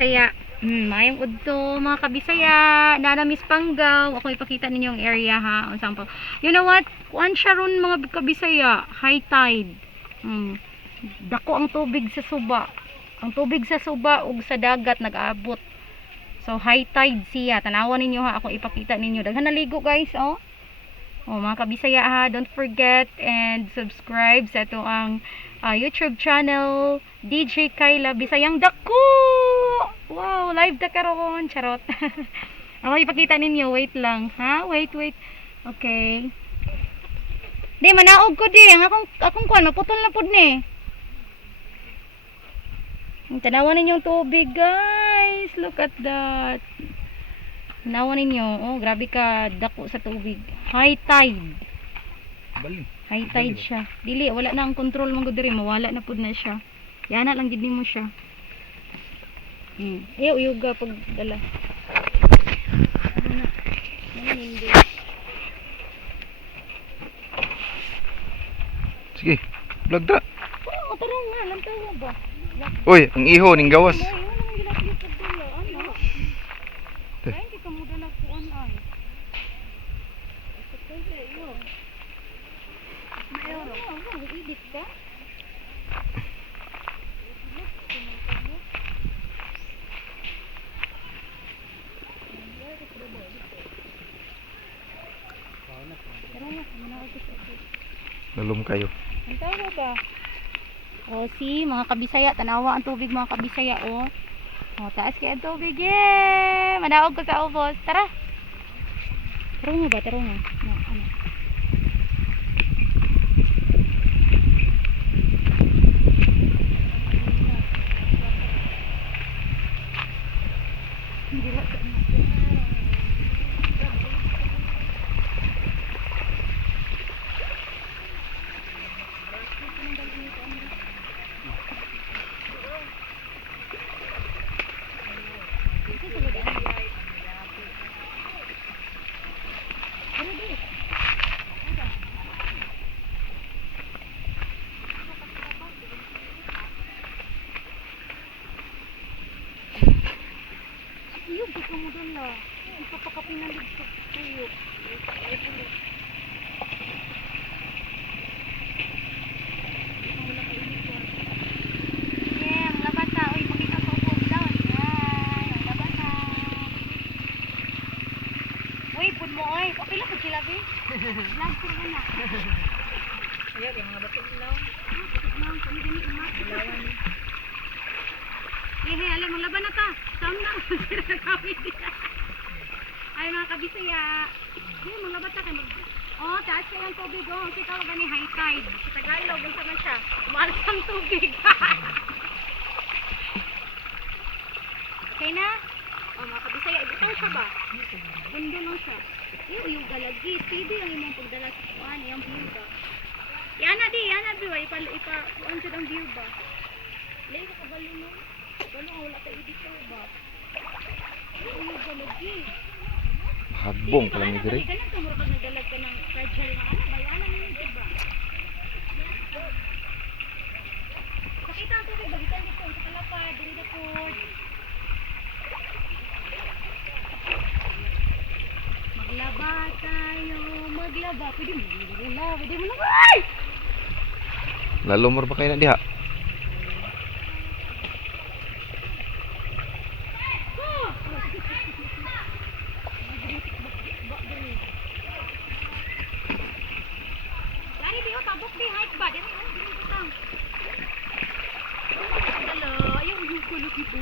Kaya, mayong udto mga kabisaya, nana Miss Panggaw. Ako ipakita ninyo yung area ha. Example. You know what? Kuan siya ron mga kabisaya, high tide. Dako ang tubig sa suba. Ang tubig sa suba ug sa dagat nag-abot. So high tide siya. Tanawan ninyo ha. Ako ipakita ninyo. Daghan naligo guys, oh. Oh, mga kabisaya ha, don't forget and subscribe sa ito ang YouTube channel DJ Kayla Bisayang Dako. Wow, live da karon, charot. Ako ipakita ninyo, wait lang, ha? Wait. Okay. Di manaog ko di, ang akong kuan maputol na pud ni. Tanawan ninyo yung tubig, guys. Look at that. Tanawan ninyo, oh, grabe ka dako sa tubig. High tide. High tide siya. Dili, wala na ang control mong diri, mawala na pud na siya. Yana lang gid nimo siya. Ayaw yuga pag dala. Hindi. Sige, vlog ta. Oo, tarong nga, lantaw ba? Uy, ang iho ning gawas. Ay, hindi ka mo dala kuan ay. Edit ka? Nalum kayo. Ang tawa ba? O si mga kabisaya, tanawa ang tubig mga kabisaya o. O taas kaya ang tubig. Yeah! Manaog ko sa ubos. Tara. Tarong nga ba? Tarong nga. Ano? Iyo, baka mo doon na. Ipapakapinalig sa tuyo. Yeah, ang labata. Uy, pakita sa ubos daw. Yan, ang labata. Uy, pun mo oy. Okay lang po sila, be. Vlog ko na. Ayaw, yung mga bato ilaw. Bato ilaw, kami din imak. Ilawan ni. Alam, maglaban na ta. Saan na? Ay, mga kabisaya. Maglaban ta kayo. Oh, taas kayo ang tubig. Oh, kasi tawag ni high tide. Sa Tagalog, ganito na siya. Umalas ang tubig. Okay na? Oh, mga kabisaya. Ibutaw siya ba? Bundo lang siya. Yung galagi. Steady ang imong pagdala sa kuhan. Yung view ba? Yana di. Ipa-kuhan siya ang view ba? Lay ka kabalo mo. Gano'n, wala ka edito ba? Yung galagi. Hagbong pala ni dire. Ganun ka mo pag nagdalag ka ng fragile na ano, bayanan mo yung diba? Pakita ang tubig, bagitan dito, sa kalapad, dito na po. Maglaba tayo, maglaba. Pwede mo lang. Ay! Lalumor ba kayo na diha? Tabok di hike ba? Dito tang. Dalo, ayaw yung kulot ipo.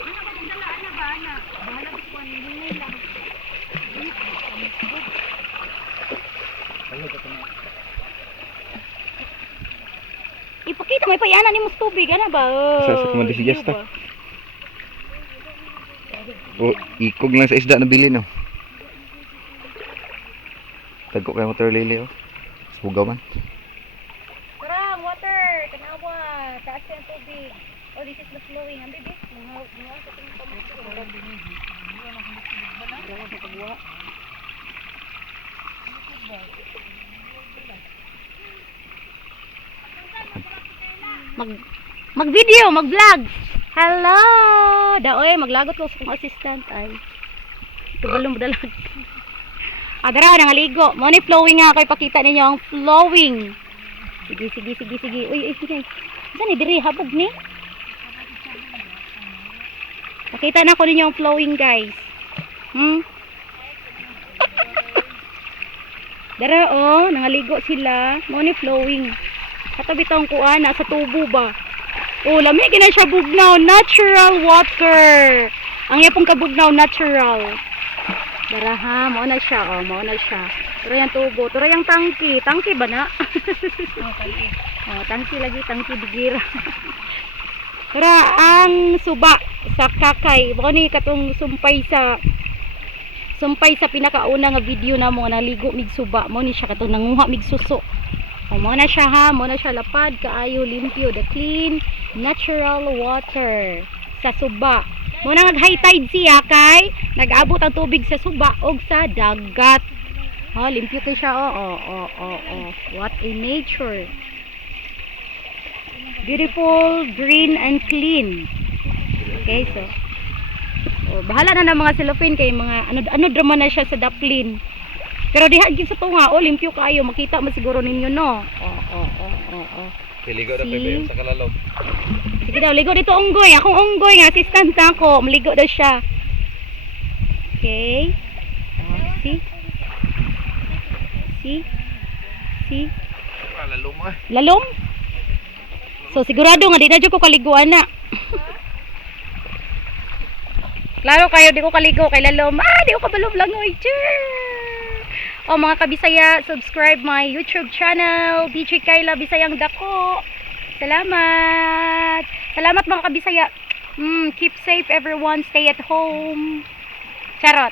Ano ba yung dala ana ba ana? Bahala ko ni lang. Ipakita mo ipayana ni mo tubig ana ba? Sa kumandi si Jasta. O ikog lang sa isda na bili no. Tagko kay motor lili oh. Sugaw man. Tara, water, tanawa, taas yung tubig. Oh, this is the flowing. Ang bibig, mga sa tingin pa mo. Mag-video, mag-vlog. Hello! Daoy, maglagot ko sa kong assistant. Ay. Tubalong dalag. Dara, nangaligo. Mo ni flowing nga. Kaya pakita ninyo ang flowing. Sige. Uy, sige. Saan ni diri? Habog ni? Pakita na ko ninyo ang flowing, guys. Dara, oh. Nangaligo sila. Mo ni flowing. Katabi taong kuha na sa tubo ba? Oh, lamig na siya bugnaw. Natural water. Ang yapong kabugnaw, natural. Dara ha, mao na siya. Oh, mao na siya. Turo yung tubo. Turo yung tangki. Tangki ba na? Tangki. Oh, tangki lagi. Tangki bigira. Tara, ang suba sa kakay. Mao ni katong sumpay sa pinakauna nga video na mo naligo mig suba. Mao ni siya katong nanguha mig suso. O, mo na siya ha, mo na siya lapad, kaayo, limpyo, the clean, natural water sa suba. Mo na nag-high tide siya kay nag-abot ang tubig sa suba o sa dagat. Ha, limpyo kay siya, what a nature. Beautiful, green, and clean. Okay, so, bahala na ng mga cellophane kay mga, ano drama na siya sa daplin. Pero diha gid sa tunga, limpyo kayo, makita mo siguro ninyo no. Piligo na See? pa sa kalalom. Sige daw, ligo dito unggoy. Akong unggoy nga, assistant na ako. Maligo daw siya. Okay. See? Kalalom ah. Lalom? So, sigurado nga, di na dyan ko kaliguan na. Klaro kayo, di ko kaligo kay lalom. Di ko kabalom lang. Mga kabisaya, subscribe my YouTube channel, DJ Kayla Bisayang Dako. Salamat. Salamat mga kabisaya. Keep safe everyone. Stay at home. Charot.